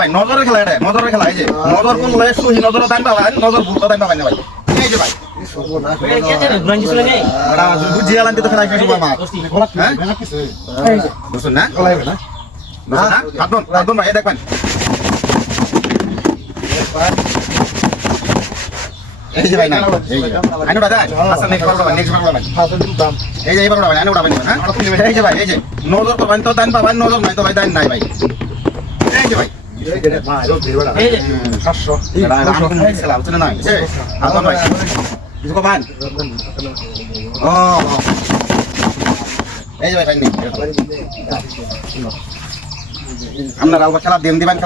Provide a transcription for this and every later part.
ভাই নজরের খেলা এটা নজরের খেলা এই যে নজর করলে সহি নজর দান পাবেন নজর ভুল দান পাবেন না ভাই এই যে ভাই বড়া বুঝি আলান তো খেলা শুরু আমার হ্যাঁ বুঝছেন না গলাইবে না না হাতন ভাই দেখবেন এই যে ভাই না এই যে আইনো দাদা আচ্ছা নেক্সট বার পাবেন এই যে এবার পাবেন আইনো পাবেন হ্যাঁ এই যে ভাই এই যে নজর পাবেন তো দান পাবেন নজর নাই তো ভাই দান নাই ভাই এই যে ভাই এই যে 700 এটা আমি খেলা হচ্ছে না এই যে হাতন ভাই কিছু পাবেন ও এই যে ভাই ফাইন আপনারা আবার খেলা দিন দিবেন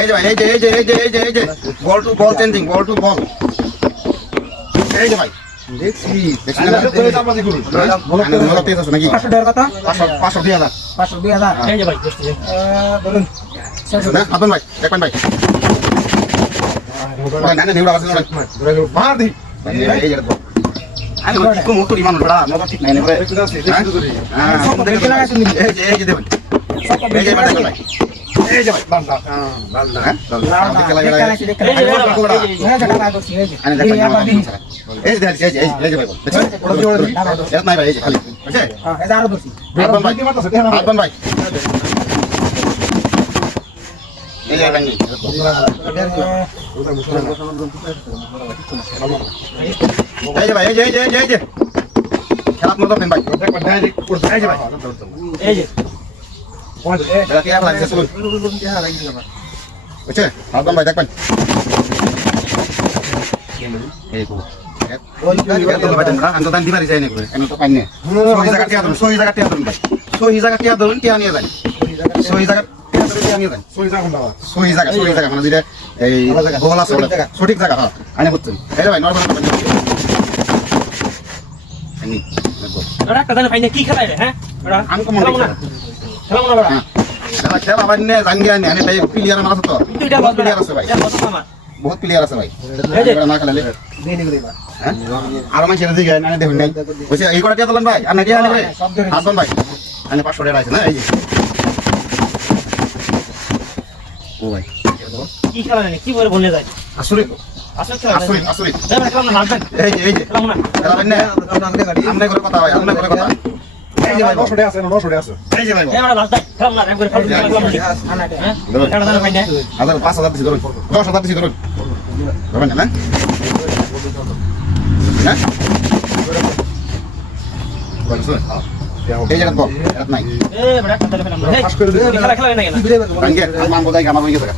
এই যে ভাই এই যে বল টু বল চেঞ্জিং বল টু বল এই যে ভাই দেখছি না কই চাপাজি করুন বল তেজ আছে নাকি 500 টাকা কথা 500 2000 এই যে ভাই বলুন না আপন ভাই দেখবেন ভাই না না দেউড়া আছে না মার দি এই যে আমি কোন মোটর ইমান বড়া নজর ঠিক নাই নে হ্যাঁ সব দেখে লাগাইছেন এই যে দেবেন এই যে ভাই এই যে ভাই বাম হ্যাঁ দেখে লাগাই এই যে ভাই দেখছেন এত নাই ভাই এই যে খালি বুঝছে হ্যাঁ এই যে আরো দছি আপন ভাই এই যে ভাই এই যে ভাই এই যে খেলা আপনার দেন ভাই এই যে ভাই এই যে এটা কি লাগছে শুনুন বুঝছে আপন ভাই দেখবেন এই গো ওই ভাই আমরা আন্দোলন দিবারি যাই না করে এনে তো পাইনে সহি জায়গা টিয়া ধরুন টিয়া নিয়ে যান সহি জায়গা সহি জায়গা মানে যেটা এই গোল আছে সঠিক জায়গা হ্যাঁ আইনে করতেন এই ভাই নরমাল আনি ওরা কথা না ফাইনে কি খেলায় হ্যাঁ ওরা আমি তো মনে খেলা মনে বড় খেলা আবার নে জাঙ্গি আনি আনি ভাই প্লেয়ার আমার আছে তো দুইটা বল প্লেয়ার আছে ভাই বহুত প্লেয়ার আছে ভাই না খেলালে হ্যাঁ আর আমি ছেড়ে দিই আনি দেখুন নাই বলছে এই কটা টিয়া তোলেন ভাই আর নাকি আনি ভাই হাসন ভাই আনি 500 টাকা আছে না এই যে ও ভাই কি খেলা জানি কি বলে বলে যায় আসলে আসলে এই যে খেলাবেন না আমনে করে কথা ভাই আমনে করে কথা এই যে ভাই 900 টাকা আছে 900 টাকা আছে এই যে ভাই আমরা লাস্ট খেলাম না এম করে খেলতে হ্যাঁ এটা জানা পাই না হাজার 5000 দিছি ধরুন 10000 দিছি ধরুন ধরবেন না হ্যাঁ বলছো এই জায়গা বল নাই এ বড় কথা খেলাম খেলা না কেন ভাঙ্গে মান বোঝাই আমার হয়ে গেছে